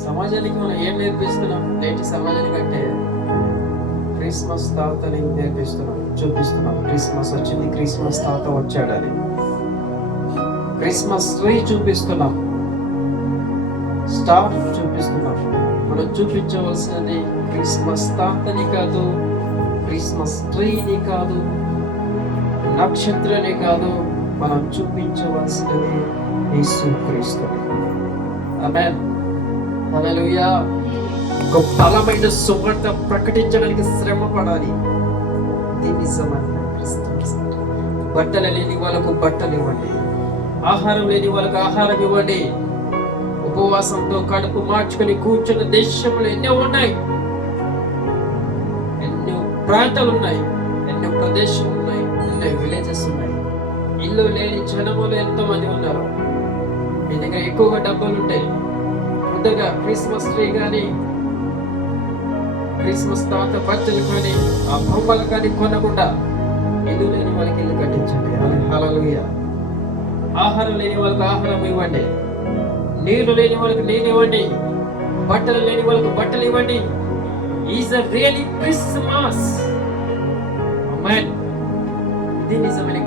సమాజానికి మనం ఏం నేర్పిస్తున్నాం? నేటి సమాజానికి అంటే క్రిస్మస్ తాతని నేర్పిస్తున్నాం, చూపిస్తున్నాం. క్రిస్మస్ వచ్చింది, క్రిస్మస్ తాత వచ్చాడని. క్రిస్మస్ ట్రీ చూపిస్తున్నాం, స్టార్ చూపిస్తున్నాం. మనం చూపించవలసినది క్రిస్మస్ తాతని కాదు, క్రిస్మస్ ట్రీని కాదు, నక్షత్రాన్ని కాదు. మనం చూపించవలసినది యేసుక్రీస్తుని. ఆమేన్. హల్లెలూయా. ఒక బలమైన సువార్త ప్రకటించడానికి శ్రమ పడాలి. ఇది నిజమైన క్రిస్మస్. బట్టలు లేని వాళ్ళకు బట్టలు ఇవ్వండి, ఆహారం లేని వాళ్ళకు ఆహారం ఇవ్వండి. ఉపవాసంతో కడుపు మార్చుకొని కూర్చున్న దేశంలో ఎన్నో ఉన్నాయి, ఎన్నో ప్రాంతాలు ఉన్నాయి, ఎన్నో ప్రదేశాలు ఉన్నాయి, ఎన్నో విలేజెస్ ఉన్నాయి. ఇల్లు లేని జనములు ఎంతో మంది ఉన్నారు. మీ దగ్గర ఎక్కువగా డబ్బులు ఉంటాయి, ముందుగా క్రిస్మస్ ట్రీ కానీ, క్రిస్మస్ తాత బట్టలు కానీ, ఆ బొమ్మలు కానీ కొనకుండా ఇల్లు లేని వాళ్ళకి ఇల్లు కట్టించండి. హల్లెలూయా. ఆహారం లేని వాళ్ళకి ఆహారం ఇవ్వండి, నీళ్లు లేని వాళ్ళకి నీళ్ళు ఇవ్వండి, బట్టలు లేని వాళ్ళకి బట్టలు ఇవ్వండి. Is a really Christmas. Amen. ఇది నిజమైన